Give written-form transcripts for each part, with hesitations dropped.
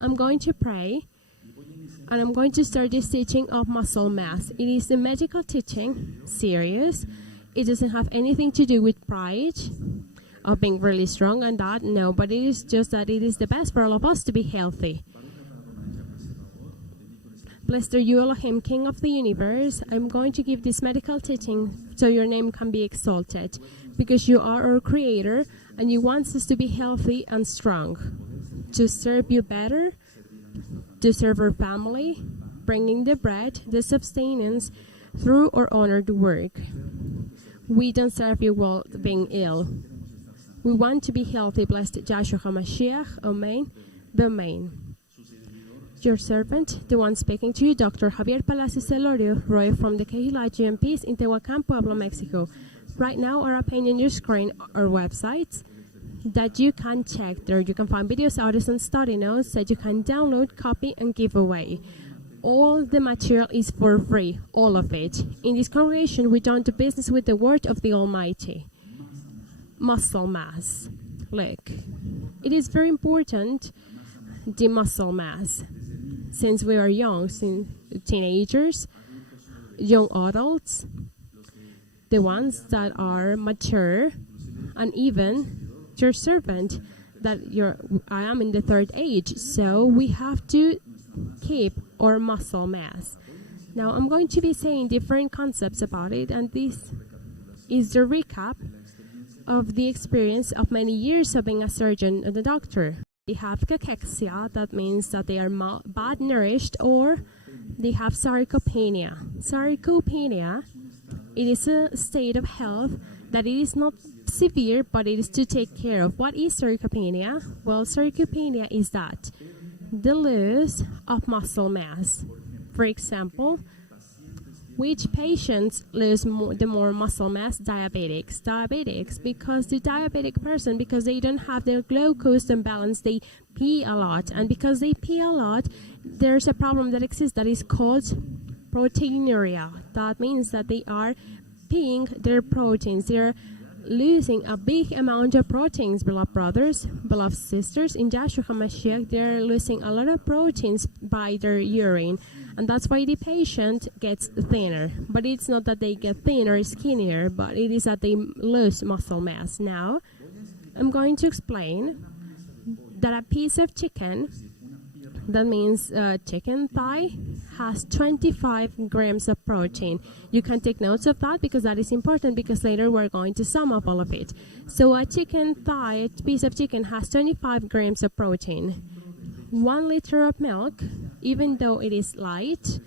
I'm going to pray, and I'm going to start this teaching of muscle mass. It is a medical teaching, serious. It doesn't have anything to do with pride of being really strong and that, no, but it is just that it is the best for all of us to be healthy. Blessed are you, Elohim, King of the universe. I'm going to give this medical teaching so your name can be exalted, because you are our creator and you want us to be healthy and strong, to serve you better, to serve our family, bringing the bread, the sustenance through our honored work. We don't serve you while being ill. We want to be healthy. Blessed Yahshua HaMashiach. Amen. Amen. Your servant, the one speaking to you, Dr. Javier Palacios Celorio, Roeh from the Kehila Gozo y Paz in Tehuacan, Puebla, Mexico. Right now, our opinion on your screen are websites that you can check. There you can find videos, audios, and study notes that you can download, copy, and give away. All the material is for free, all of it. In this congregation, we don't do business with the word of the Almighty. Muscle mass. Look, it is very important, the muscle mass. Since we are young, since teenagers, young adults, the ones that are mature, and even your servant, that I am in the third age, so we have to keep our muscle mass. Now I'm going to be saying different concepts about it, and this is the recap of the experience of many years of being a surgeon and a doctor. They have cachexia, that means that they are bad nourished, or they have sarcopenia. Sarcopenia, it is a state of health that it is not severe, but it is to take care of. What is sarcopenia? Well, sarcopenia is that the loss of muscle mass. For example, which patients lose the more muscle mass? Diabetics. Diabetics, because the diabetic person, because they don't have their glucose imbalance, they pee a lot. And because they pee a lot, there's a problem that exists that is called proteinuria. That means that they are peeing their proteins. They're losing a big amount of proteins, beloved brothers, beloved sisters. In Yahshua HaMashiach, they're losing a lot of proteins by their urine. And that's why the patient gets thinner. But it's not that they get thinner, skinnier, but it is that they lose muscle mass. Now, I'm going to explain that a piece of chicken, that means chicken thigh, has 25 grams of protein. You can take notes of that because that is important, because later we're going to sum up all of it. So a chicken thigh, a piece of chicken, has 25 grams of protein. 1 liter of milk, even though it is light,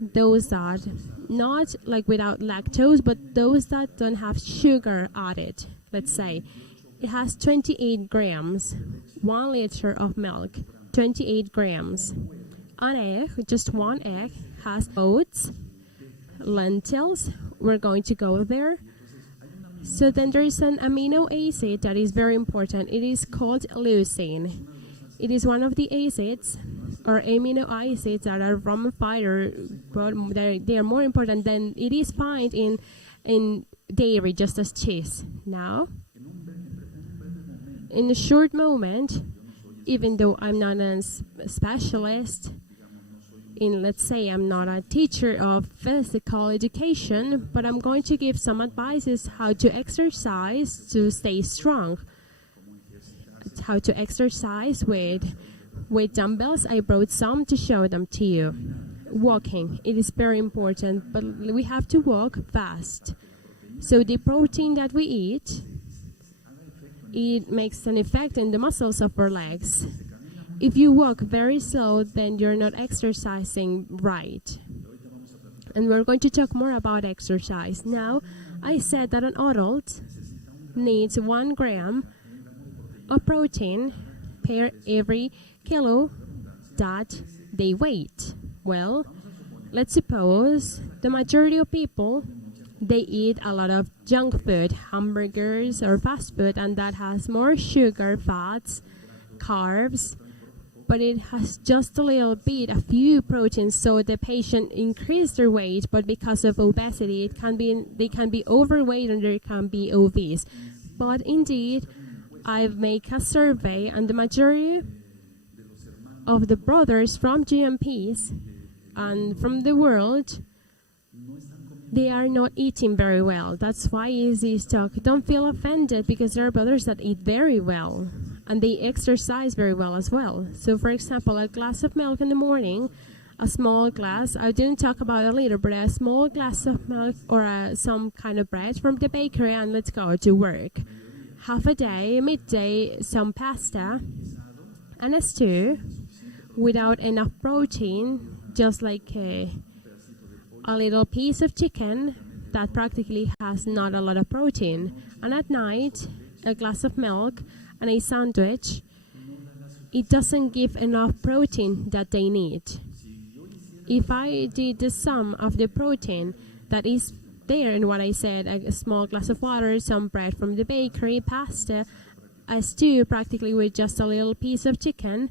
those that not like without lactose, but those that don't have sugar added, let's say, it has 28 grams. 1 liter of milk, 28 grams. An egg, just one egg, has oats, lentils. We're going to go there. So then there is an amino acid that is very important. It is called leucine. It is one of the acids or amino acids that are from fiber, but they are more important than it is found in dairy, just as cheese. Now, in a short moment, even though I'm not a specialist in, let's say, I'm not a teacher of physical education, but I'm going to give some advices how to exercise to stay strong. How to exercise with dumbbells. I brought some to show them to you. Walking, it is very important, but we have to walk fast. So the protein that we eat, it makes an effect in the muscles of our legs. If you walk very slow, then you're not exercising right. And we're going to talk more about exercise. Now, I said that an adult needs 1 gram of protein per every kilo that they weight. Well, let's suppose the majority of people, they eat a lot of junk food, hamburgers or fast food, and that has more sugar, fats, carbs, but it has just a little bit, a few proteins, so the patient increase their weight, but because of obesity, they can be overweight and they can be obese. But indeed, I've made a survey, and the majority of the brothers from GMPs and from the world, they are not eating very well. That's why easy talk. Don't feel offended because there are brothers that eat very well and they exercise very well as well. So for example, a glass of milk in the morning, a small glass, I didn't talk about a liter, but a small glass of milk or some kind of bread from the bakery and let's go to work. Half a day, midday, some pasta and a stew without enough protein, just like a little piece of chicken that practically has not a lot of protein. And at night, a glass of milk and a sandwich, it doesn't give enough protein that they need. If I did the sum of the protein that is there in what I said, a small glass of water, some bread from the bakery, pasta, a stew practically with just a little piece of chicken,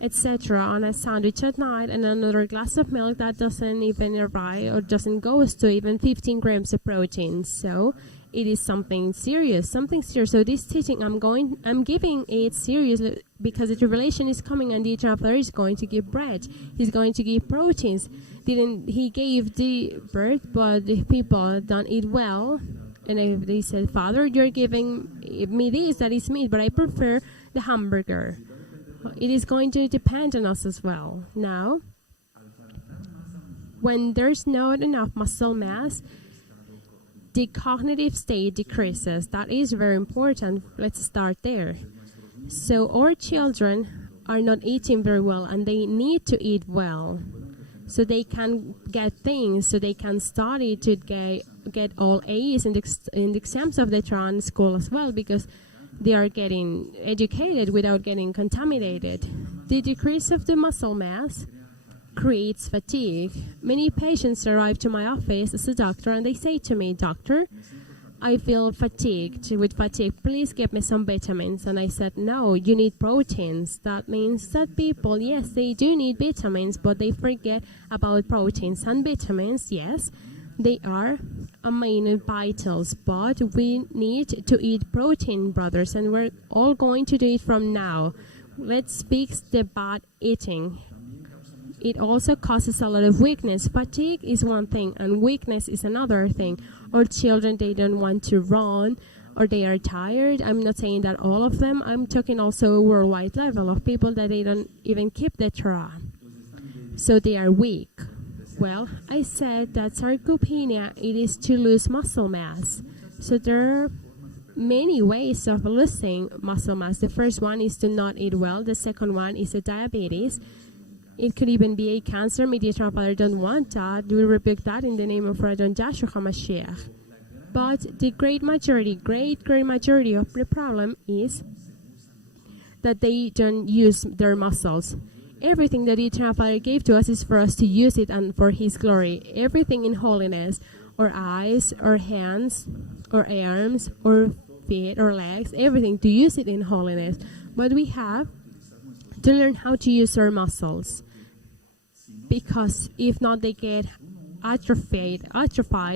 etc. on a sandwich at night, and another glass of milk that doesn't even arrive or doesn't go to even 15 grams of protein. So it is something serious. So this teaching, I'm giving it seriously because the tribulation is coming and the traveler is going to give bread. He's going to give proteins. He gave the birth, but if people don't eat well, and if they said, Father, you're giving me this, that is meat, but I prefer the hamburger. It is going to depend on us as well. Now, when there's not enough muscle mass, the cognitive state decreases. That is very important. Let's start there. So our children are not eating very well and they need to eat well so they can get things, so they can study to get all A's in the exams of the Tron school as well, because they are getting educated without getting contaminated. The decrease of the muscle mass creates fatigue. Many patients arrive to my office as a doctor and they say to me, Doctor, I feel fatigued. With fatigue, please give me some vitamins. And I said, no, you need proteins. That means that people, yes, they do need vitamins, but they forget about proteins and vitamins, yes. They are amino vitals, but we need to eat protein, brothers, and we're all going to do it from now. Let's speak about eating. It also causes a lot of weakness. Fatigue is one thing, and weakness is another thing. Or children, they don't want to run, or they are tired. I'm not saying that all of them. I'm talking also a worldwide level of people that they don't even keep the Torah. So they are weak. Well, I said that sarcopenia, it is to lose muscle mass. So there are many ways of losing muscle mass. The first one is to not eat well. The second one is a diabetes. It could even be a cancer. Maybe Father don't want that. We rebuke that in the name of Lord Yahshua HaMashiach. But the great majority of the problem is that they don't use their muscles. Everything that the Eternal Father gave to us is for us to use it and for His glory. Everything in holiness, or eyes, or hands, or arms, or feet, or legs, everything to use it in holiness. But we have to learn how to use our muscles, because if not, they get atrophied.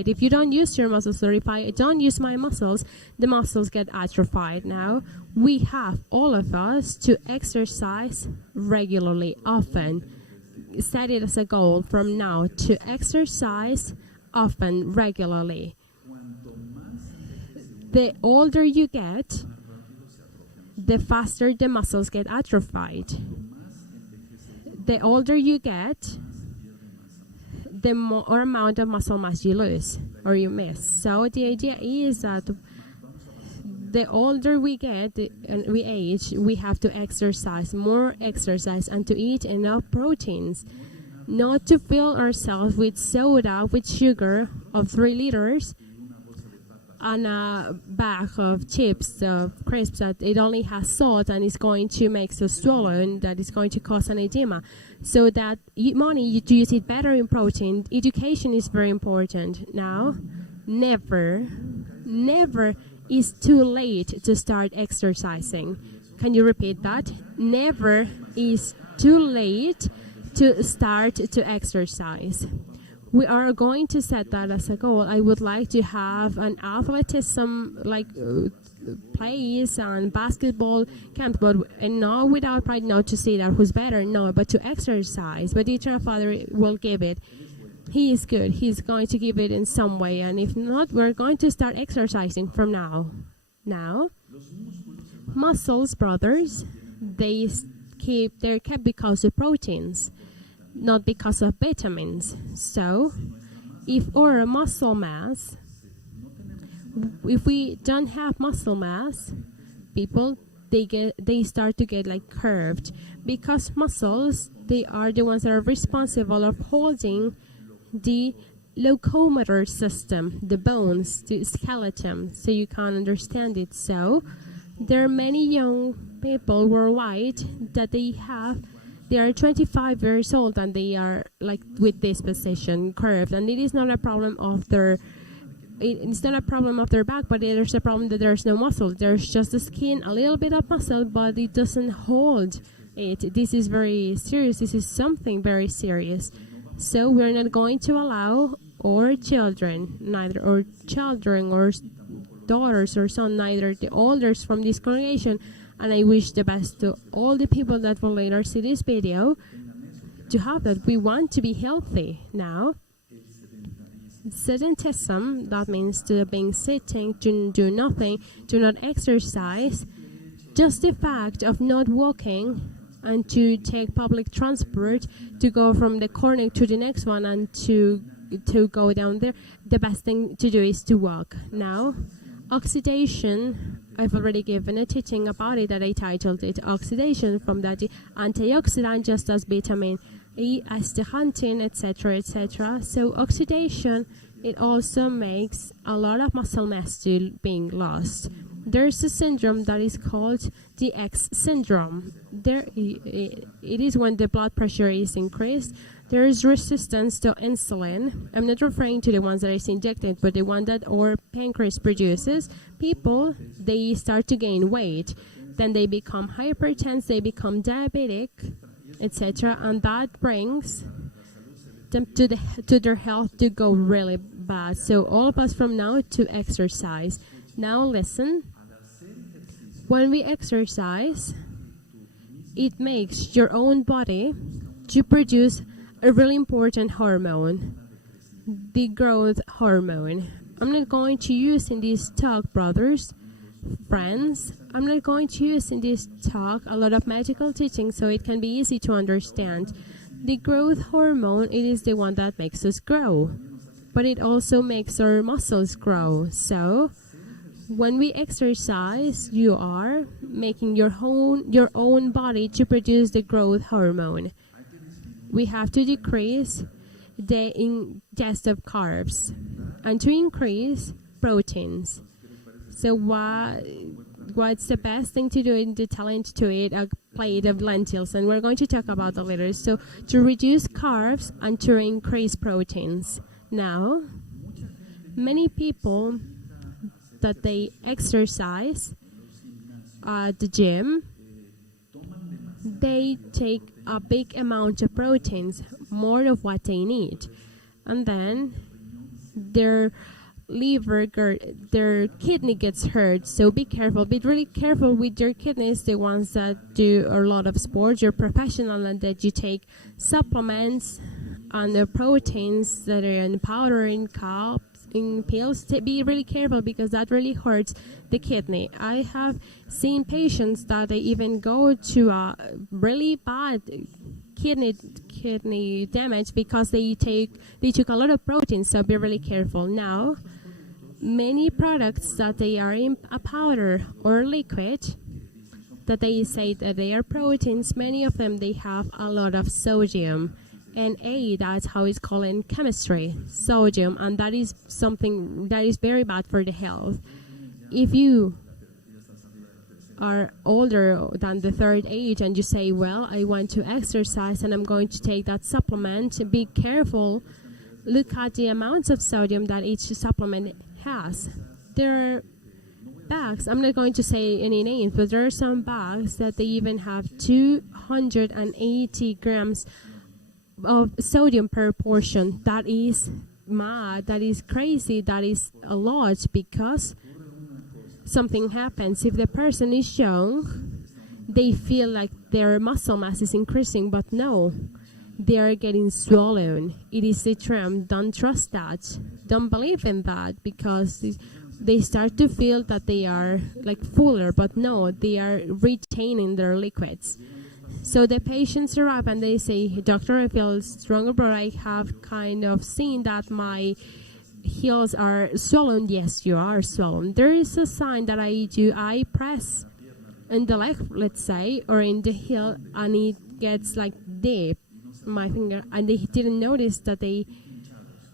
If you don't use your muscles, or if I don't use my muscles, the muscles get atrophied. Now, we have, all of us, to exercise regularly, often. Set it as a goal from now, to exercise often, regularly. The older you get, the faster the muscles get atrophied. The older you get, the more amount of muscle mass you lose or you miss. So the idea is that the older we get and we age, we have to exercise, more exercise, and to eat enough proteins. Not to fill ourselves with soda, with sugar of 3 liters, and a bag of chips, of crisps, that it only has salt and is going to make us swallow, and that is going to cause an edema. So that money, you use it better in protein. Education is very important. Now, never is too late to start exercising. Can you repeat that? Never is too late to start to exercise. We are going to set that as a goal. I would like to have an athleticism, like plays and basketball camps, but and not without pride, not to say that who's better, no, but to exercise. But the Eternal Father will give it. He is good. He's going to give it in some way, and if not, we're going to start exercising from now. Now, muscles, brothers, they're kept because of proteins, not because of vitamins. So, if we don't have muscle mass, people they start to get like curved, because muscles, they are the ones that are responsible of holding the locomotor system, the bones, the skeleton, so you can understand it. So there are many young people worldwide that they are 25 years old and they are like with this position curved, and it is not a problem of their back, but there's a problem that there's no muscle. There's just the skin, a little bit of muscle, but it doesn't hold it. This is very serious. This is something very serious. So we're not going to allow our children, or daughters or son, neither the elders from this congregation, and I wish the best to all the people that will later see this video, to have that. We want to be healthy. Now, sedentism, that means to being sitting, to do nothing, to not exercise, just the fact of not walking and to take public transport, to go from the corner to the next one and to go down there, the best thing to do is to walk. Now, oxidation, I've already given a teaching about it that I titled it Oxidation, from that antioxidant, just as vitamin E, astaxanthin, etc., etc. So oxidation, it also makes a lot of muscle mass being lost. There's a syndrome that is called the X syndrome. It is when the blood pressure is increased. There is resistance to insulin. I'm not referring to the ones that is injected, but the one that our pancreas produces. People, they start to gain weight. Then they become hypertense, they become diabetic, etc. And that brings them to their health to go really bad. So all of us from now to exercise. Now listen. When we exercise, it makes your own body to produce a really important hormone, the growth hormone. I'm not going to use in this talk, brothers, friends, I'm not going to use in this talk a lot of medical teaching so it can be easy to understand. The growth hormone, it is the one that makes us grow, but it also makes our muscles grow. So when we exercise, you are making your own body to produce the growth hormone. We have to decrease the ingest of carbs and to increase proteins. So what's the best thing to do in the talent to eat a plate of lentils? And we're going to talk about the later. So to reduce carbs and to increase proteins. Now, many people that they exercise at the gym, they take a big amount of proteins, more of what they need, and then their liver, their kidney gets hurt. So be careful, be really careful with your kidneys, the ones that do a lot of sports, you're professional, and that you take supplements and the proteins that are in powder, in cups, in pills. To be really careful, because that really hurts the kidney. I have seen patients that they even go to a really bad kidney damage because they took a lot of protein. So be really careful. Now, many products that they are in a powder or liquid that they say that they are proteins, many of them they have a lot of sodium. And that's how it's called in chemistry, sodium, and that is something that is very bad for the health. If you are older than the third age and you say, well, I want to exercise and I'm going to take that supplement, be careful. Look at the amounts of sodium that each supplement has. There are bags, I'm not going to say any names, but there are some bags that they even have 280 grams of sodium per portion. That is mad, that is crazy, that is a lot, because something happens. If the person is young, they feel like their muscle mass is increasing, but no, they are getting swollen. It is a trend. Don't trust that. Don't believe in that, because they start to feel that they are like fuller, but no, they are retaining their liquids. So the patients arrive and they say, "Doctor, I feel stronger, but I have kind of seen that my heels are swollen." Yes, you are swollen. There is a sign that I do. I press in the leg, let's say, or in the heel, and it gets like deep, my finger, and they didn't notice that they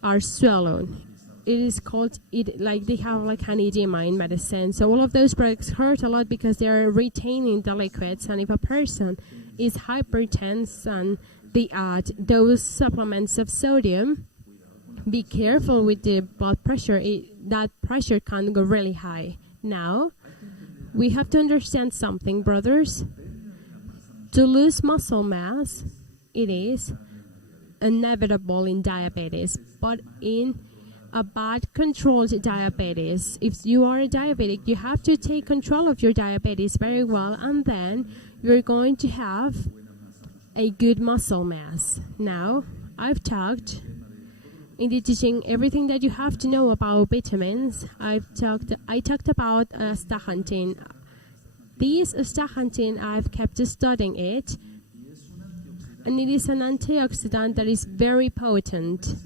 are swollen. It is called it, like they have like an edema in medicine. So all of those products hurt a lot because they are retaining the liquids. And if a person is hypertense and they add those supplements of sodium, be careful with the blood pressure. That pressure can go really high. Now, we have to understand something, brothers. To lose muscle mass, it is inevitable in diabetes, but in a bad controlled diabetes, if you are a diabetic, you have to take control of your diabetes very well, and then you're going to have a good muscle mass. Now, I've talked in the teaching everything that you have to know about vitamins. I talked about astaxanthin. This astaxanthin, I've kept studying it, and it is an antioxidant that is very potent.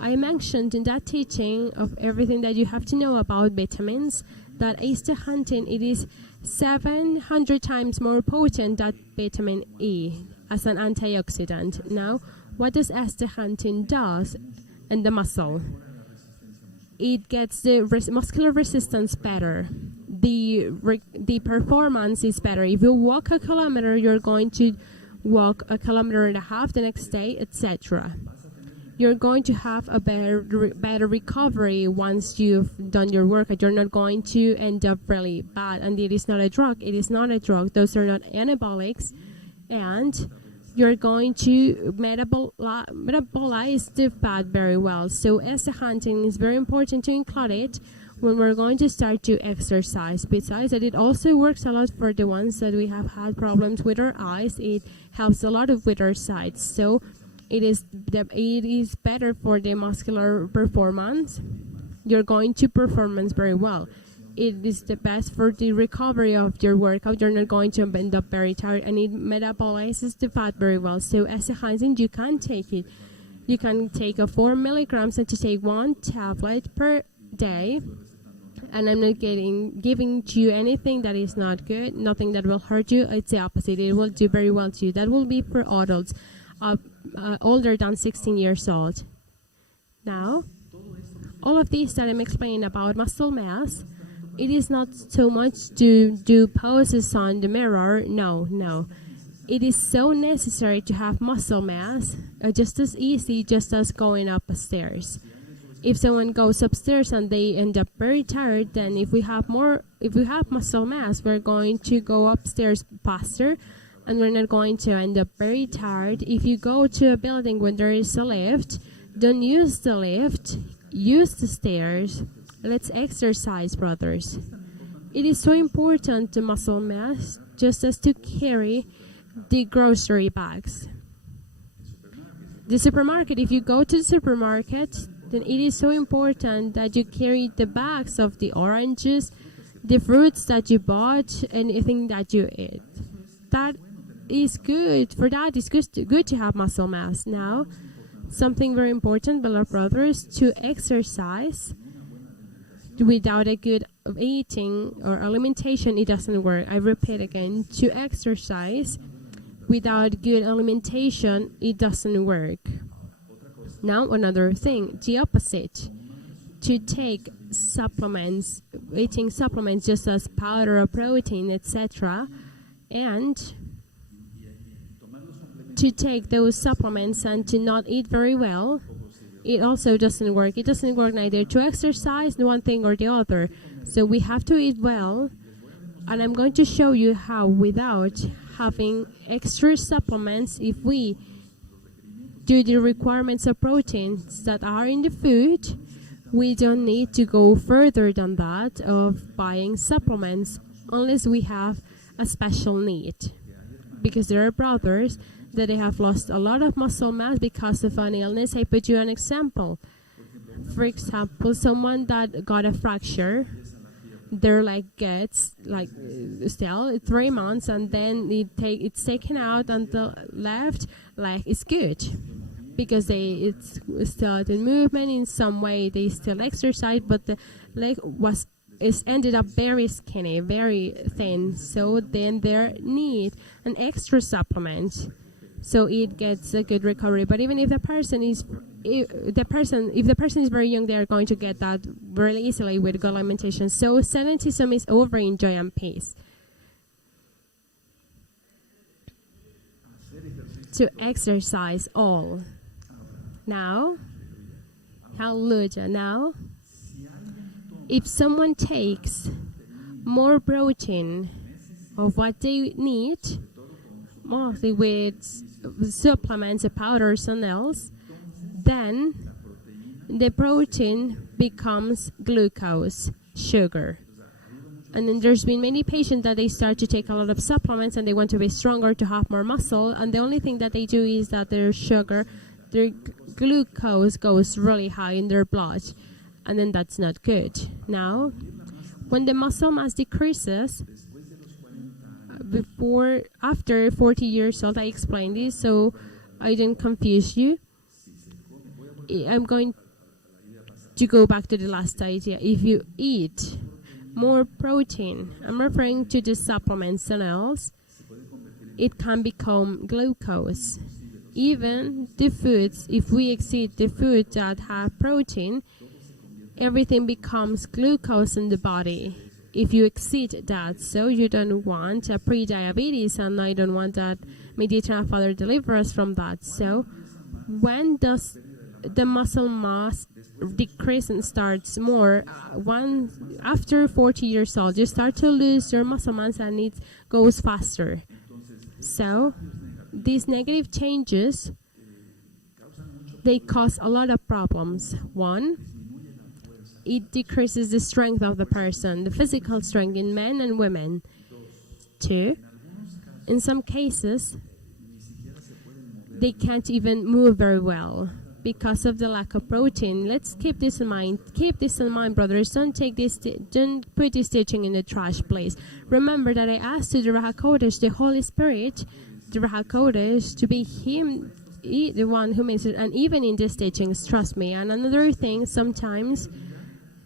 I mentioned in that teaching of everything that you have to know about vitamins that astaxanthin, it is 700 times more potent than vitamin E as an antioxidant. Now, what does astaxanthin does in the muscle? It gets the muscular resistance better. The performance is better. If you walk a kilometer, you're going to walk a kilometer and a half the next day, etc. You're going to have a better recovery once you've done your workout. You're not going to end up really bad. And it is not a drug. It is not a drug. Those are not anabolics. And you're going to metabolize the fat very well. So astaxanthin is very important to include it when we're going to start to exercise. Besides that, it also works a lot for the ones that we have had problems with our eyes. It helps a lot with our sight. So it is better for the muscular performance. You're going to performance very well. It is the best for the recovery of your workout. You're not going to end up very tired, and it metabolizes the fat very well. So astaxanthin, you can take it. You can take 4 milligrams and to take 1 tablet per day. And I'm not giving to you anything that is not good, nothing that will hurt you. It's the opposite. It will do very well to you. That will be for adults older than 16 years old. Now, all of this that I'm explaining about muscle mass, it is not so much to do poses on the mirror. No. It is so necessary to have muscle mass, just as easy, just as going up a stairs. If someone goes upstairs and they end up very tired, then if we have muscle mass, we're going to go upstairs faster, and we're not going to end up very tired. If you go to a building when there is a lift, don't use the lift, use the stairs. Let's exercise, brothers. It is so important to muscle mass, just as to carry the grocery bags. The supermarket, if you go to the supermarket, then it is so important that you carry the bags of the oranges, the fruits that you bought, anything that you eat. That is good. For that, it's good to have muscle mass. Now, something very important, beloved brothers, to exercise without a good eating or alimentation, it doesn't work. I repeat again, to exercise without good alimentation, it doesn't work. Now, another thing, the opposite. To take supplements, eating supplements just as powder or protein, etc., and to take those supplements and to not eat very well, it also doesn't work. It doesn't work neither to exercise, one thing or the other. So we have to eat well, and I'm going to show you how, without having extra supplements, if we do the requirements of proteins that are in the food, we don't need to go further than that of buying supplements unless we have a special need. Because there are brothers that they have lost a lot of muscle mass because of an illness. I put you an example. For example, someone that got a fracture, their leg gets still 3 months, and then it's taken out, and the left leg is good because it's still in movement in some way. They still exercise, but the leg is ended up very skinny, very thin. So then they need an extra supplement, so it gets a good recovery. But even if the person is very young, they are going to get that very easily with good alimentation. So sedentism is over in joy and peace. To exercise all. Now, hallelujah. Now, if someone takes more protein of what they need, mostly with supplements, powders, and else, then the protein becomes glucose, sugar. And then there's been many patients that they start to take a lot of supplements and they want to be stronger, to have more muscle, and the only thing that they do is that their glucose goes really high in their blood, and then that's not good. Now, when the muscle mass decreases, after 40 years old, I explained this so I didn't confuse you. I'm going to go back to the last idea. If you eat more protein, I'm referring to the supplements and else, it can become glucose. Even the foods, if we exceed the food that have protein, everything becomes glucose in the body. If you exceed that, so you don't want a pre-diabetes, and I don't want that. May the Eternal Father deliver us from that. So when does the muscle mass decrease and starts more? After 40 years old, you start to lose your muscle mass and it goes faster. So these negative changes, they cause a lot of problems. One, it decreases the strength of the person, the physical strength in men and women. Two, in some cases, they can't even move very well because of the lack of protein. Let's keep this in mind. Keep this in mind, brothers. Don't put this teaching in the trash, please. Remember that I asked the Ruach HaKodesh, the Holy Spirit, the Ruach HaKodesh, to be Him, the one who makes it. And even in these teachings, trust me. And another thing, sometimes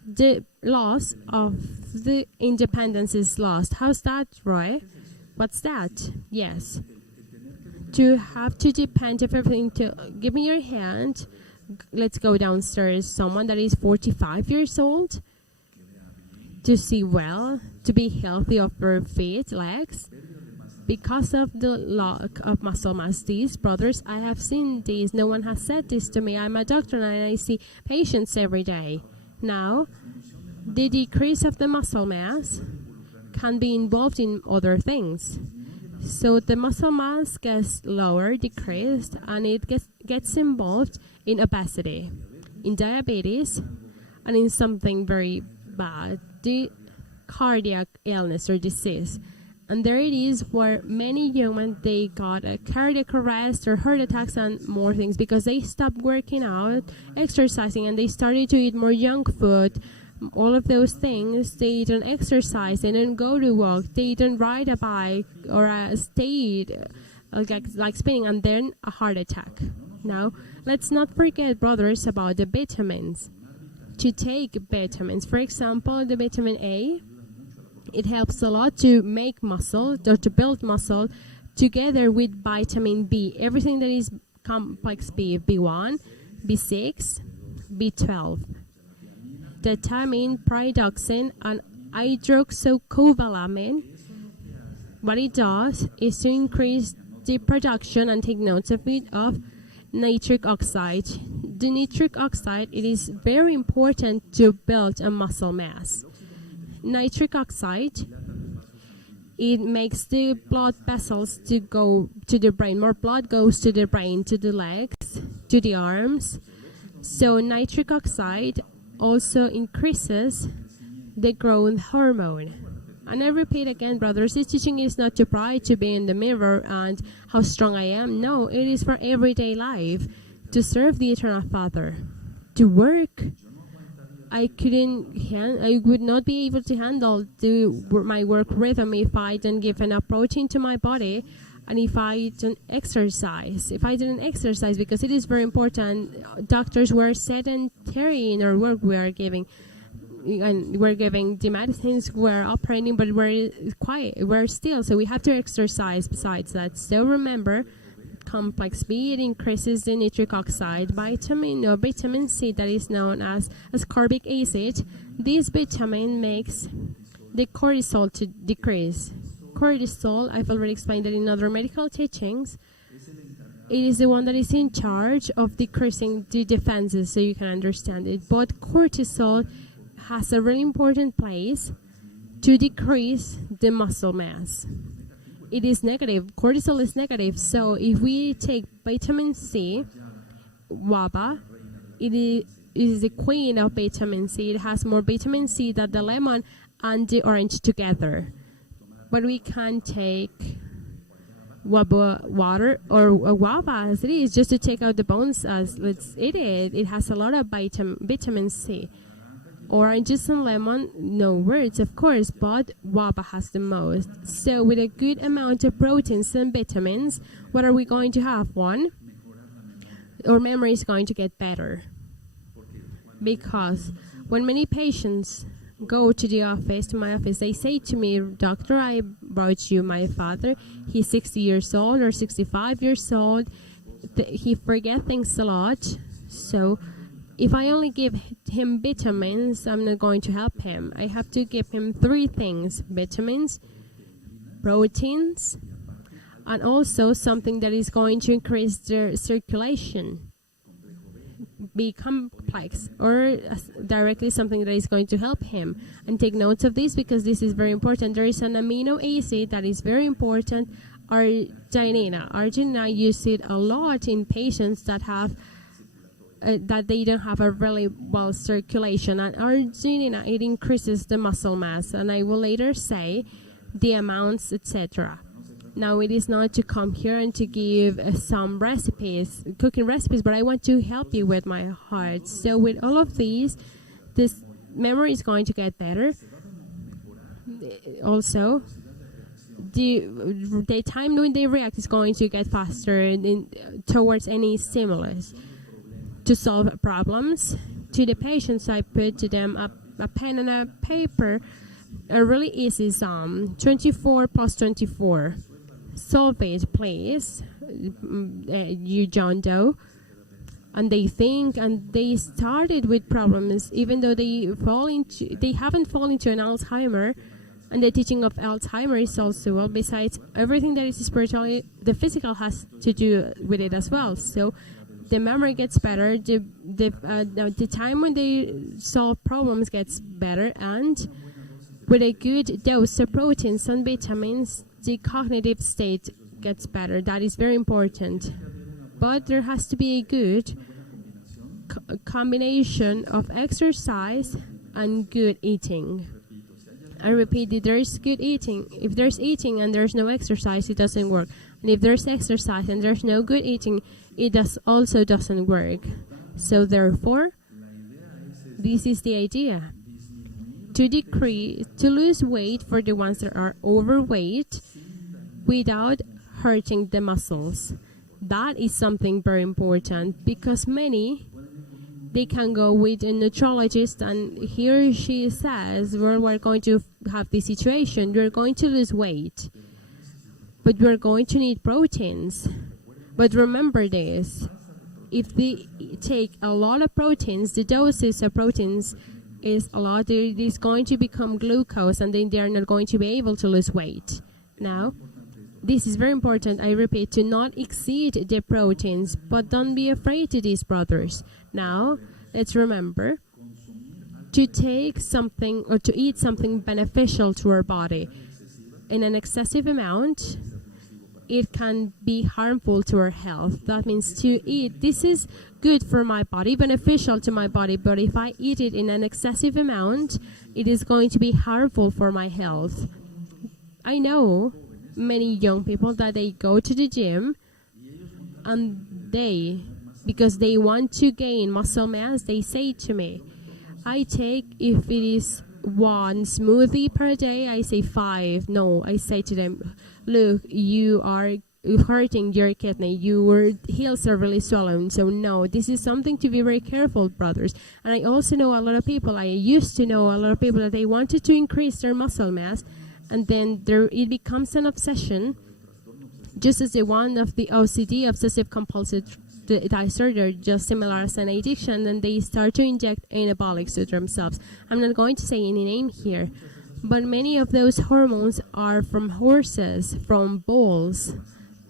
the loss of the independence is lost. How's that, Roeh? What's that? Yes. To have to depend of everything, to give me your hand, let's go downstairs. Someone that is 45 years old, to see well, to be healthy of her feet, legs, because of the lack of muscle mass. These brothers, I have seen these. No one has said this to me. I'm a doctor and I see patients every day. Now, the decrease of the muscle mass can be involved in other things. So the muscle mass gets lower, decreased, and it gets involved in obesity, in diabetes, and in something very bad, the cardiac illness or disease. And there it is where many young men, they got a cardiac arrest or heart attacks and more things because they stopped working out, exercising, and they started to eat more junk food. All of those things, they don't exercise, they don't go to walk, they don't ride a bike or stay like spinning, and then a heart attack. Now, let's not forget, brothers, about the vitamins. To take vitamins, for example, the vitamin A, it helps a lot to make muscle or to build muscle, together with vitamin B. Everything that is complex B, B1, B6, B12. The thiamine, pyridoxine, and hydroxycobalamin, what it does is to increase the production, and take notes of it, of nitric oxide. The nitric oxide, it is very important to build a muscle mass. Nitric oxide, it makes the blood vessels to go to the brain. More blood goes to the brain, to the legs, to the arms. So nitric oxide also increases the growth hormone. And I repeat again, brothers, this teaching is not to pride to be in the mirror and how strong I am. No, it is for everyday life, to serve the Eternal Father, to work. I would not be able to handle my work rhythm if I don't give enough protein to my body, and if I don't exercise. If I didn't exercise, because it is very important. Doctors were sedentary in our work we are giving. And we're giving the medicines, we're operating, but we're quiet, we're still, so we have to exercise besides that. So remember, complex B, it increases the nitric oxide, vitamin C, that is known as ascorbic acid. This vitamin makes the cortisol to decrease. Cortisol, I've already explained that in other medical teachings. It is the one that is in charge of decreasing the defenses, so you can understand it. But cortisol has a really important place to decrease the muscle mass. It is negative. Cortisol is negative. So if we take vitamin C, guava, it is the queen of vitamin C. It has more vitamin C than the lemon and the orange together. But we can take water or guava as it is, just to take out the bones as let's eat it. It has a lot of vitamin C. Oranges and lemon, no words, of course, but guava has the most. So with a good amount of proteins and vitamins, what are we going to have? One, our memory is going to get better. Because when many patients go to my office, they say to me, "Doctor, I brought you my father. He's 60 years old or 65 years old. He forgets things a lot. So if I only give him vitamins, I'm not going to help him. I have to give him 3 things: vitamins, proteins, and also something that is going to increase their circulation. Be complex, or directly something that is going to help him." And take notes of this, because this is very important. There is an amino acid that is very important, arginine. Arginine, I use it a lot in patients that have that they don't have a really well circulation. And arginine, it increases the muscle mass, and I will later say the amounts, etc. Now, it is not to come here and to give some recipes, cooking recipes, but I want to help you with my heart. So with all of these, this memory is going to get better. Also, the time when they react is going to get faster towards any stimulus. To solve problems, to the patients, I put to them a pen and a paper, a really easy sum, 24 plus 24. Solve it, please, you John Doe. And they think, and they started with problems, even though they haven't fallen into an Alzheimer. And the teaching of Alzheimer is also, well, besides everything that is spiritual, the physical has to do with it as well. So the memory gets better, the time when they solve problems gets better, and with a good dose of proteins and vitamins, the cognitive state gets better. That is very important. But there has to be a good combination of exercise and good eating. I repeat, if there is good eating, if there's eating and there's no exercise, it doesn't work. And if there's exercise and there's no good eating, it also doesn't work. So therefore, this is the idea. To lose weight for the ones that are overweight without hurting the muscles. That is something very important, because many, they can go with a nutritionist, and here she says, we're going to have this situation. You're going to lose weight, but you're going to need proteins. But remember this, if they take a lot of proteins, the doses of proteins is a lot, it is going to become glucose, and then they are not going to be able to lose weight. Now, this is very important, I repeat, to not exceed the proteins, but don't be afraid to these, brothers. Now, let's remember to take something or to eat something beneficial to our body in an excessive amount. it can be harmful to our health. That means to eat, this is good for my body, beneficial to my body, but if I eat it in an excessive amount, it is going to be harmful for my health. I know many young people that they go to the gym and because they want to gain muscle mass, they say to me, I take, if it is 1 smoothie per day, I say 5. No, I say to them, look, you are hurting your kidney. Your heels are really swollen. So no, this is something to be very careful, brothers. And I also know a lot of people, I used to know a lot of people that they wanted to increase their muscle mass, and then it becomes an obsession, just as the one of the OCD, obsessive compulsive disorder, just similar as an addiction, and they start to inject anabolics to themselves. I'm not going to say any name here, but many of those hormones are from horses, from bulls.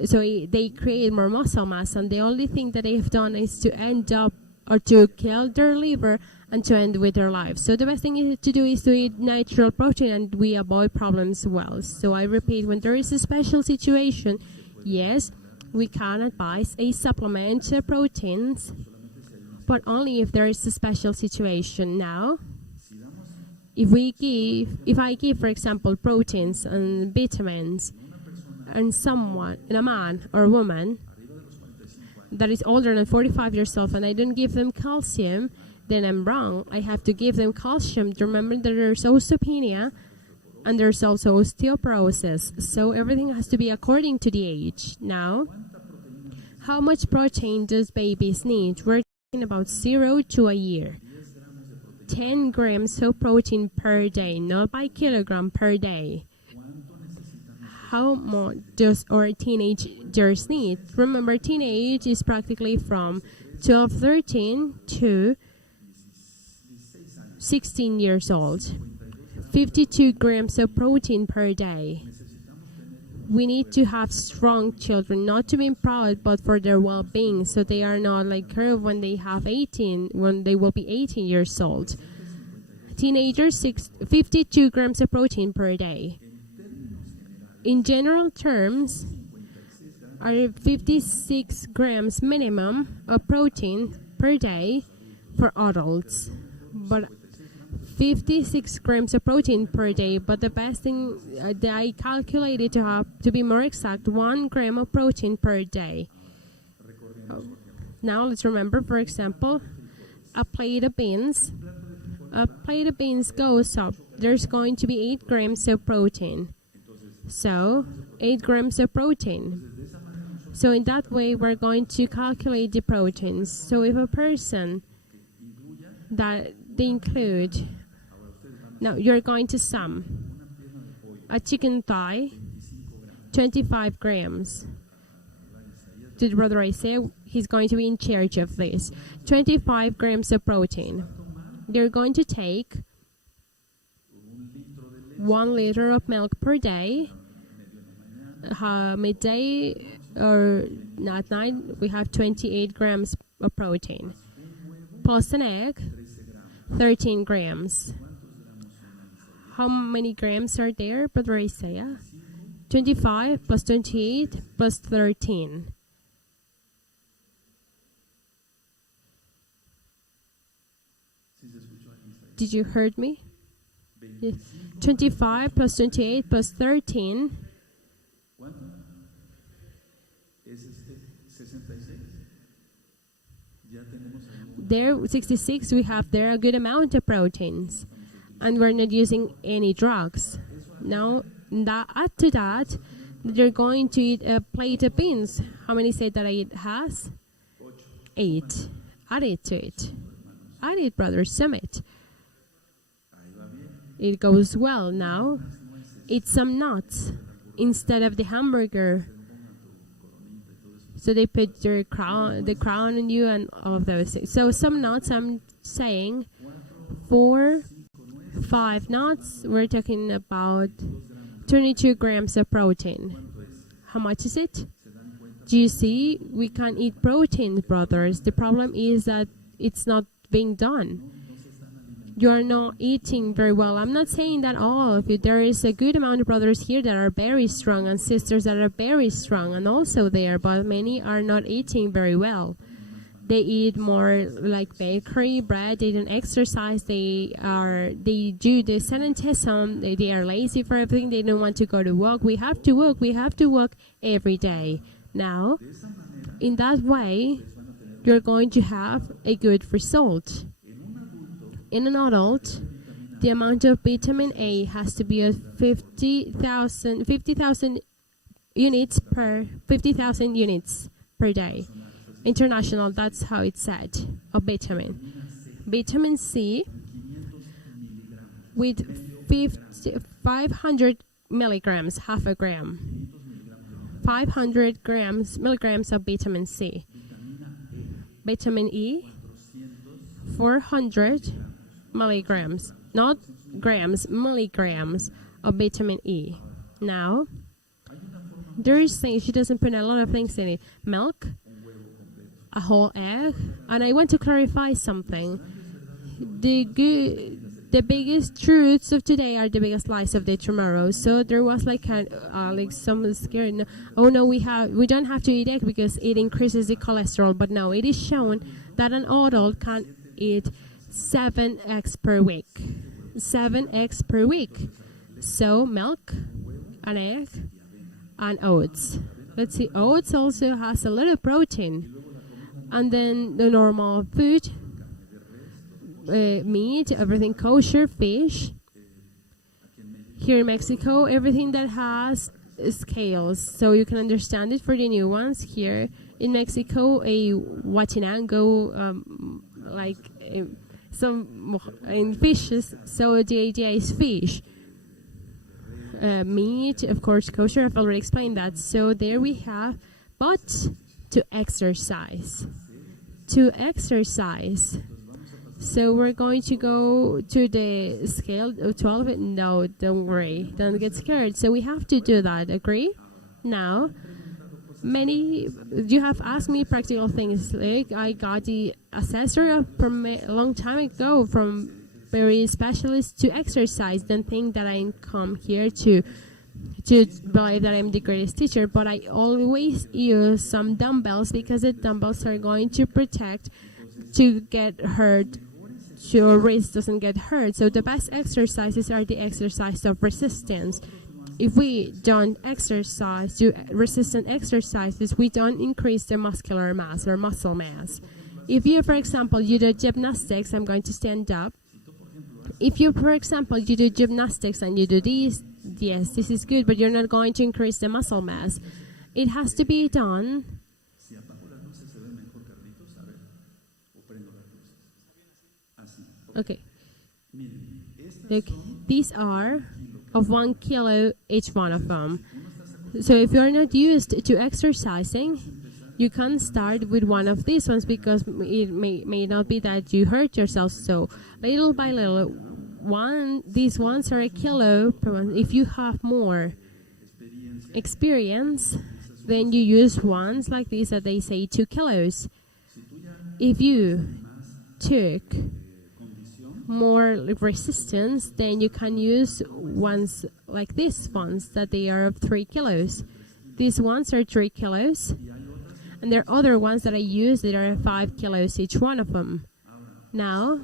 So they create more muscle mass, and the only thing that they've done is to end up or to kill their liver and to end with their life. So the best thing to do is to eat natural protein, and we avoid problems well. So I repeat, when there is a special situation, yes, we can advise a supplement to proteins, but only if there is a special situation. Now, if I give, for example, proteins and vitamins, and a man or woman that is older than 45 years old, and I don't give them calcium, then I'm wrong. I have to give them calcium. Remember that there's osteopenia and there's also osteoporosis. So everything has to be according to the age. Now, how much protein does babies need? We're talking about 0 to a year. 10 grams of protein per day, not by kilogram, per day. How much does our teenagers need? Remember, teenage is practically from 12, 13 to 16 years old. 52 grams of protein per day. We need to have strong children, not to be proud, but for their well-being, so they are not like curve when they will be 18 years old. Teenagers, 52 grams of protein per day. In general terms, are 56 grams minimum of protein per day for adults. But 56 grams of protein per day, but the best thing that I calculated to be more exact, 1 gram of protein per day. Now let's remember, for example, a plate of beans goes up. There's going to be 8 grams of protein. So 8 grams of protein. So in that way, we're going to calculate the proteins. So if a person that they include, now you're going to sum a chicken thigh, 25 grams. To Brother Isaiah, he's going to be in charge of this. 25 grams of protein. They're going to take 1 liter of milk per day. Midday or at night, we have 28 grams of protein. Plus an egg, 13 grams. How many grams are there, Brother Isaiah? 25 plus 28 plus 13. Did you heard me? Yes. 25 plus 28 plus 13. There, 66, we have there a good amount of proteins. And we're not using any drugs. Now, add to that, you're going to eat a plate of beans. How many say that it has? 8. Add it to it. Add it, brother, sum it. It goes well. Now, eat some nuts instead of the hamburger. So they put the crown on you and all of those things. So some nuts, I'm saying 4, 5 nuts, we're talking about 22 grams of protein. How much is it? Do you see? We can eat protein, brothers. The problem is that it's not being done. you are not eating very well. I'm not saying that all of you. There is a good amount of brothers here that are very strong and sisters that are very strong and also there, but many are not eating very well. They eat more like bakery, bread. They don't exercise. They do the sedentism. They are lazy for everything. They don't want to go to work. We have to work. We have to work every day. Now, in that way, you're going to have a good result. In an adult, the amount of vitamin A has to be at 50,000 units per 50,000 units per day. International, that's how it's said, of vitamin. Vitamin C with 500 milligrams, half a gram. 500 milligrams of vitamin C. Vitamin E, 400 milligrams, not grams, milligrams of vitamin E. Now, there's things, she doesn't put a lot of things in it. Milk, a whole egg, and I want to clarify something. The biggest truths of today are the biggest lies of the tomorrow. So there was like someone scared. No, oh no, we don't have to eat egg because it increases the cholesterol. But now it is shown that an adult can eat 7 eggs per week. 7 eggs per week. So milk, an egg, and oats. Let's see, oats also has a little protein. And then the normal food, meat, everything kosher, fish. Here in Mexico, everything that has scales, so you can understand it for the new ones. Here in Mexico, a huachinango, some in fishes, so the idea is fish. Meat, of course, kosher, I've already explained that. So there we have, but to exercise. So we're going to go to the scale of 12. No, don't worry. Don't get scared. So we have to do that. Agree? Now, you have asked me practical things. Like I got the assessor from a long time ago from very specialists to exercise. Don't think that I come here to believe that I'm the greatest teacher, but I always use some dumbbells because the dumbbells are going to protect to get hurt, so your wrist doesn't get hurt. So the best exercises are the exercise of resistance. If we don't exercise, do resistant exercises, we don't increase the muscular mass or muscle mass. If you, for example, you do gymnastics, I'm going to stand up. If you, for example, you do gymnastics and you do these, yes, this is good, but you're not going to increase the muscle mass. It has to be done. Okay. Look, these are of 1 kilo each one of them. So if you're not used to exercising, you can start with one of these ones because it may not be that you hurt yourself. So little by little, these ones are 1 kilo per one. If you have more experience, then you use ones like these that they say 2 kilos. If you took more resistance, then you can use ones like these ones that they are of 3 kilos. These ones are 3 kilos. And there are other ones that I use that are 5 kilos each one of them. Now,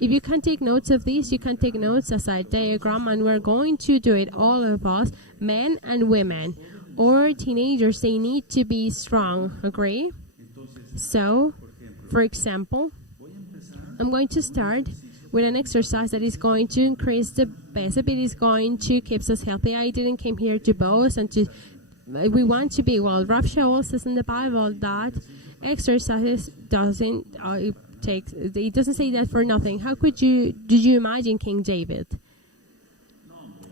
if you can take notes of these, you can take notes as a diagram, and we're going to do it, all of us, men and women, or teenagers. They need to be strong, agree? So, for example, I'm going to start with an exercise that is going to increase the base. It is going to keep us healthy. I didn't come here to boast and to... We want to be, well, Rav Shaul says in the Bible that exercise doesn't it doesn't say that for nothing. How did you imagine King David?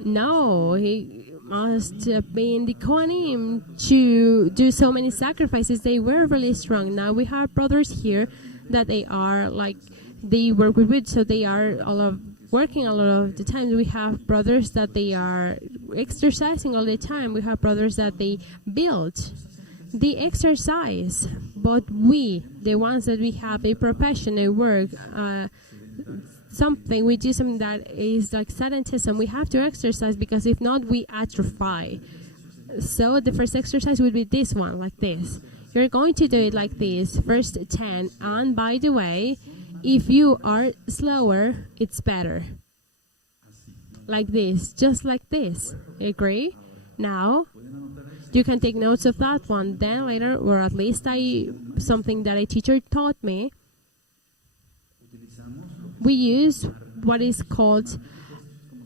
No, he must have been the Kohanim to do so many sacrifices. They were really strong. Now we have brothers here that they are like, they work with wood, so they are working a lot of the time. We have brothers that they are exercising all the time. We have brothers that they build. They exercise. But we, the ones that we have a professional work, something. We do something that is like sedentarism. We have to exercise because if not, we atrophy. So the first exercise would be this one, like this. You're going to do it like this, first 10. And by the way, if you are slower, it's better. Like this, just like this. Agree? Now, you can take notes of that one. Then later, or at least something that a teacher taught me, we use what is called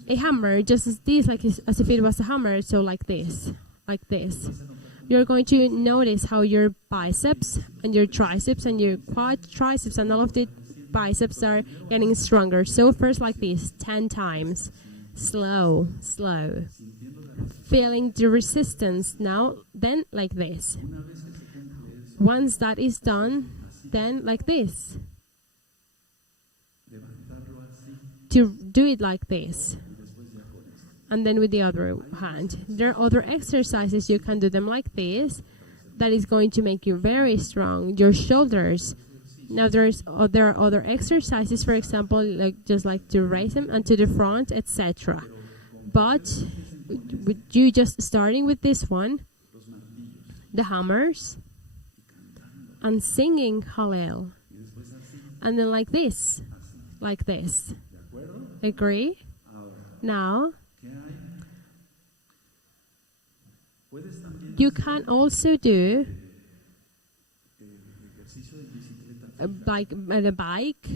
a hammer, just as this, like as if it was a hammer. So like this, like this. You're going to notice how your biceps and your triceps and your quad triceps and all of the biceps are getting stronger. So first like this, 10 times. Slow, slow. Feeling the resistance now, then like this. Once that is done, then like this. To do it like this. And then with the other hand. There are other exercises, you can do them like this. That is going to make you very strong. Your shoulders. Now there are other exercises, for example, like just like to raise them and to the front, etc. But with you just starting with this one, the hammers, and singing Hallel. And then like this. Agree? Now, you can also do like at a bike,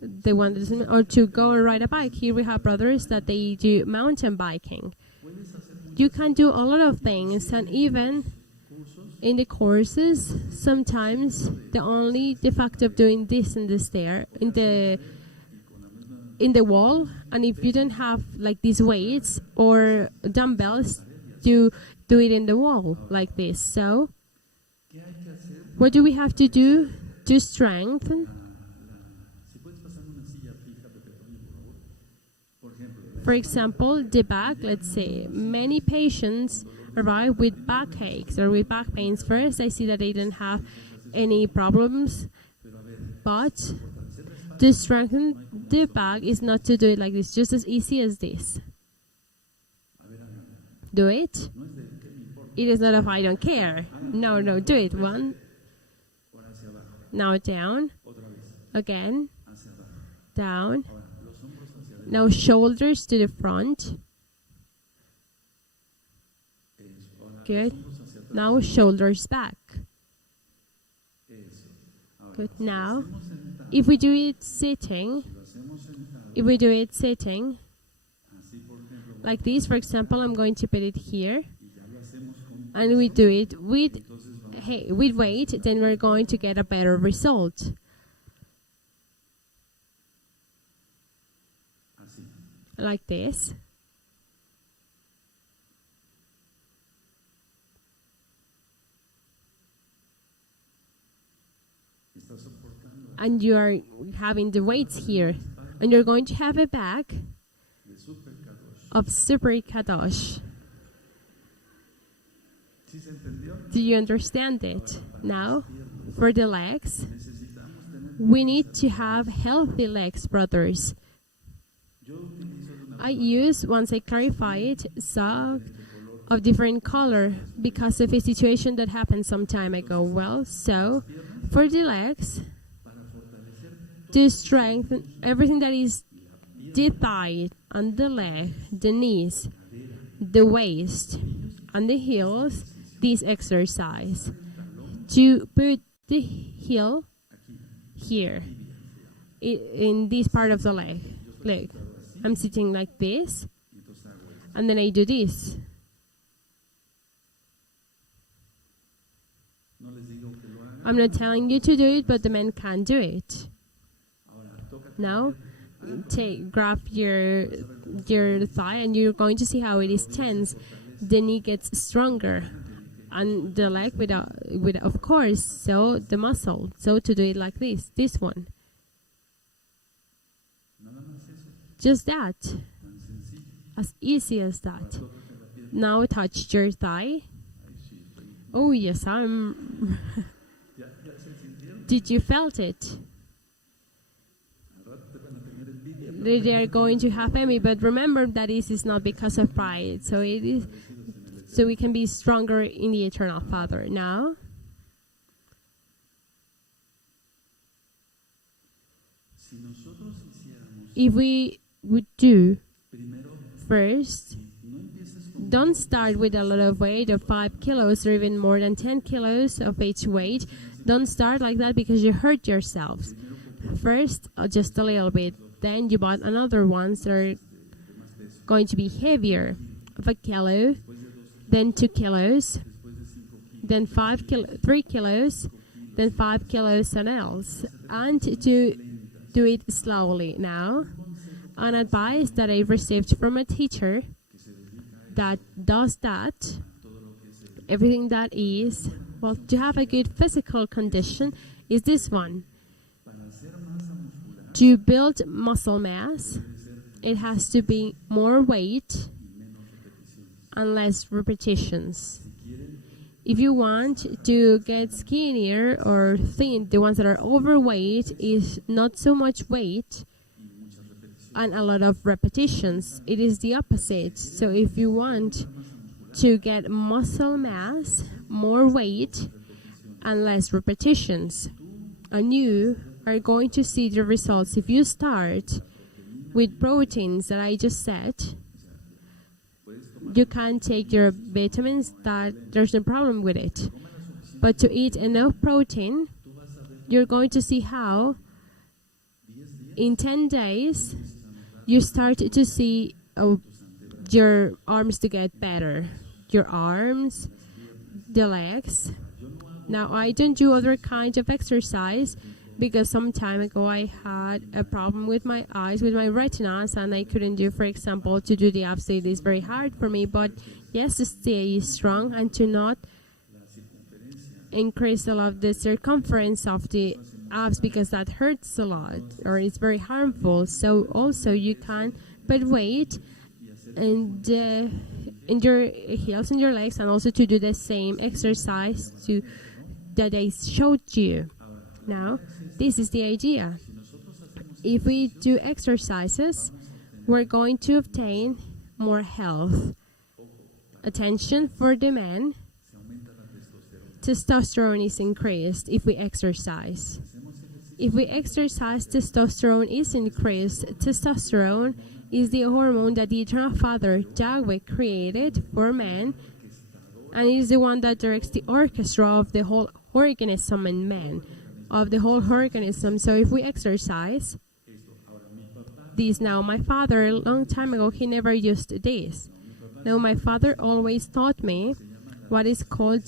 the one that doesn't, or to go and ride a bike. Here we have brothers that they do mountain biking. You can do a lot of things, and even in the courses, sometimes the fact of doing this in the stair, in the wall, and if you don't have like these weights or dumbbells, you do it in the wall like this. So, what do we have to do to strengthen? For example, the back, let's say, many patients arrive with backaches or with back pains. First, I see that they don't have any problems, but to strengthen the back is not to do it like this, just as easy as this. Do it. It is not if I don't care. No, do it. One. Now down. Again. Down. Now shoulders to the front. Good. Now shoulders back. Good. Now, if we do it sitting, like this, for example, I'm going to put it here, and we do it with weight, then we're going to get a better result. Like this. And you are having the weights here. And you're going to have a back of Super Kadosh. Do you understand it? Now, for the legs, we need to have healthy legs, brothers. I use, once I clarify it, socks of different color because of a situation that happened some time ago. Well, so for the legs, to strengthen everything that is the thigh and the leg, the knees, the waist, and the heels, this exercise. To put the heel here, in this part of the leg. I'm sitting like this, and then I do this. I'm not telling you to do it, but the men can do it. Now, grab your thigh, and you're going to see how it is tense. The knee gets stronger, and the leg with of course, so the muscle. So to do it like this one. Just that. As easy as that. Now touch your thigh. Oh yes, Did you felt it? they are going to have envy. But remember that this is not because of pride. So it is, so we can be stronger in the eternal Father. Now, if we would do first, don't start with a lot of weight of 5 kilos or even more than 10 kilos of each weight. Don't start like that because you hurt yourselves. First, just a little bit. Then you bought another ones that are going to be heavier of a kilo, then 2 kilos, then 3 kilos, then 5 kilos and else. And to do it slowly. Now, an advice that I received from a teacher that does that, everything that is, well, to have a good physical condition is this one. To build muscle mass, it has to be more weight and less repetitions. If you want to get skinnier or thin, the ones that are overweight is not so much weight and a lot of repetitions. It is the opposite. So if you want to get muscle mass, more weight, and less repetitions, and you are going to see the results. If you start with proteins that I just said, you can take your vitamins, that there's no problem with it. But to eat enough protein, you're going to see how in 10 days you start to see your arms to get better. Your arms, the legs. Now, I don't do other kinds of exercise because some time ago I had a problem with my eyes, with my retinas, and I couldn't do, for example, to do the abs. It is very hard for me, but yes, to stay strong and to not increase a lot of the circumference of the abs because that hurts a lot or it's very harmful. So also you can put weight and in your heels and your legs, and also to do the same exercise that I showed you. Now, this is the idea. If we do exercises, we're going to obtain more health. Attention for the men. Testosterone is increased if we exercise. If we exercise, testosterone is increased. Testosterone is the hormone that the Eternal Father, Yahweh, created for man, and it is the one that directs the orchestra of the whole organism in man, of the whole organism. So if we exercise, this now, my father, a long time ago, he never used this. Now, my father always taught me what is called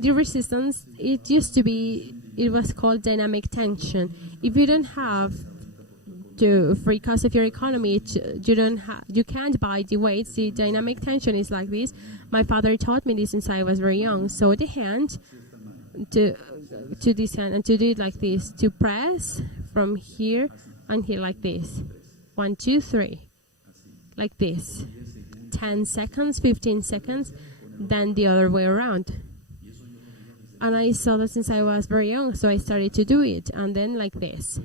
the resistance. It used to be, it was called dynamic tension. If you don't have to, because of your economy, you can't buy the weights. The dynamic tension is like this. My father taught me this since I was very young. So the hand to this hand and to do it like this, to press from here and here like this. 1, 2, 3, like this. 10 seconds, 15 seconds, then the other way around. And I saw that since I was very young, so I started to do it, and then like this.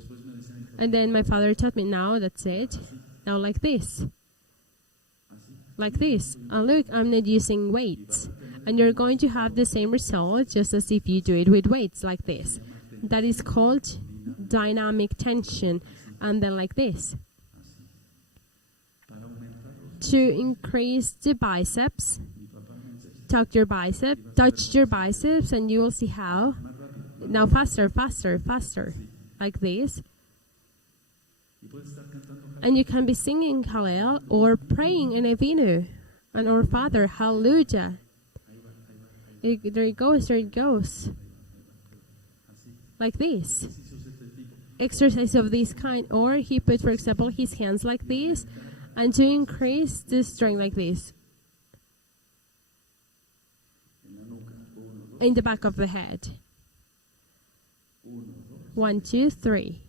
And then my father taught me, now that's it. Now like this. Like this. And look, I'm not using weights. And you're going to have the same result just as if you do it with weights like this. That is called dynamic tension. And then like this. To increase the biceps, touch your biceps, and you will see how. Now faster, faster, faster. Like this. And you can be singing Hallel or praying in Avinu and Our Father, Hallelujah. There it goes, there it goes. Like this. Exercise of this kind. Or he put, for example, his hands like this, and to increase the strength like this. In the back of the head. 1, 2, 3.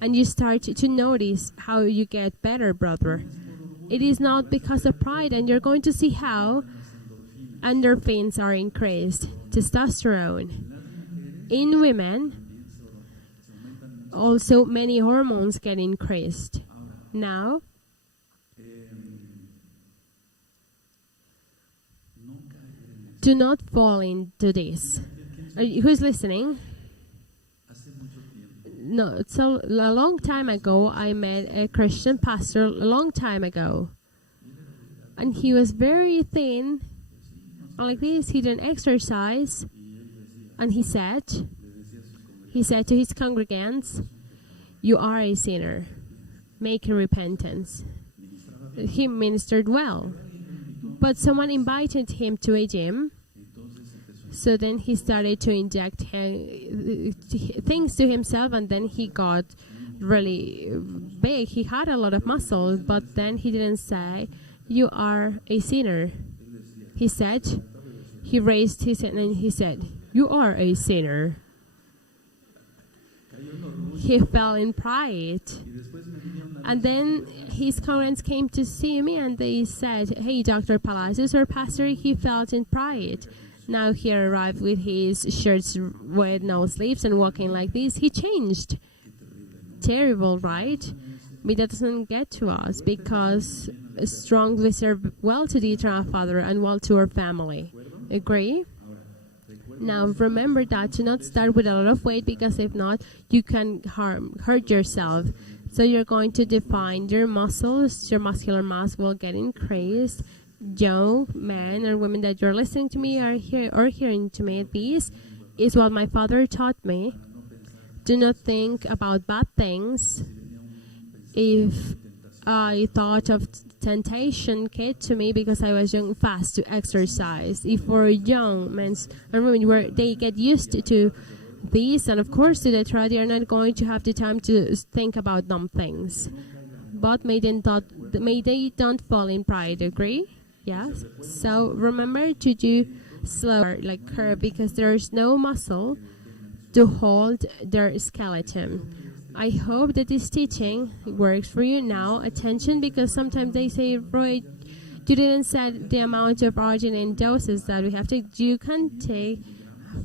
And you start to notice how you get better, brother. It is not because of pride, and you're going to see how endorphins are increased. Testosterone. In women, also many hormones get increased. Now, do not fall into this. Who's listening? No, so a long time ago, I met a Christian pastor a long time ago. And he was very thin, like this. He didn't exercise. And he said to his congregants, "You are a sinner. Make a repentance." He ministered well. But someone invited him to a gym. So then he started to inject things to himself, and then he got really big. He had a lot of muscle, but then he didn't say, "You are a sinner." He said, he raised his hand and he said, "You are a sinner." He fell in pride. And then his parents came to see me and they said, "Hey, Dr. Palacios, our pastor, he felt in pride. Now he arrived with his shirts with no sleeves and walking like this. He changed." Terrible, right? But that doesn't get to us because strong we serve well to the eternal Father and well to our family. Agree? Now remember that do not start with a lot of weight, because if not, you can hurt yourself. So you're going to define your muscles, your muscular mass will get increased. Young men or women that you're listening to me or hearing to me, this is what my father taught me. Do not think about bad things. If I thought of temptation came to me because I was young, fast to exercise. If for young men and women where they get used to these, and of course to the try, they are not going to have the time to think about dumb things. But may they don't fall in pride. Agree? Yes. So remember to do slower, like curve, because there is no muscle to hold their skeleton. I hope that this teaching works for you now. Attention, because sometimes they say, "Roeh, you didn't set the amount of arginine doses that we have to." You can take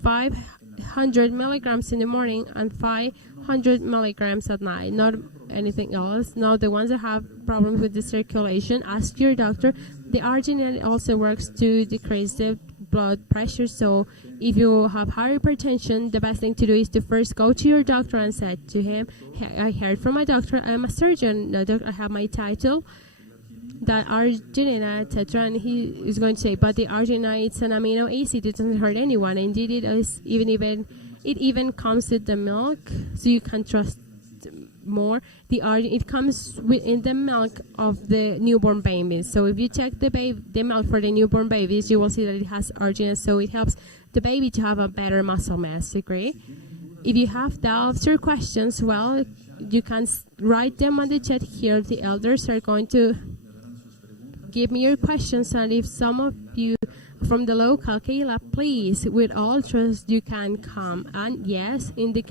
500 milligrams in the morning and 500 milligrams at night, not anything else. Now, the ones that have problems with the circulation, ask your doctor. The arginine also works to decrease the blood pressure. So if you have hypertension, the best thing to do is to first go to your doctor and say to him, "Hey, I heard from my doctor, I'm a surgeon, I have my title, that arginine, etc." And he is going to say, "But the arginine, it's an amino acid, it doesn't hurt anyone. Indeed, it even comes with the milk, so you can trust more. It comes in the milk of the newborn babies. So if you check the milk for the newborn babies, you will see that it has arginine, so it helps the baby to have a better muscle mass." Agree? If you have doubts or questions, well, you can write them on the chat here. The elders are going to give me your questions, and if some of you from the local Kehila, please, with all trust, you can come. And yes, in the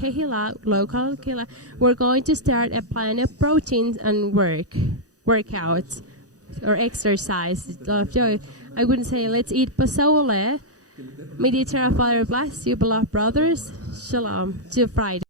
local Kehila, we're going to start a plan of proteins and workouts or exercise. I wouldn't say let's eat pozole. May the eternal Father bless you, beloved brothers. Shalom. To Friday.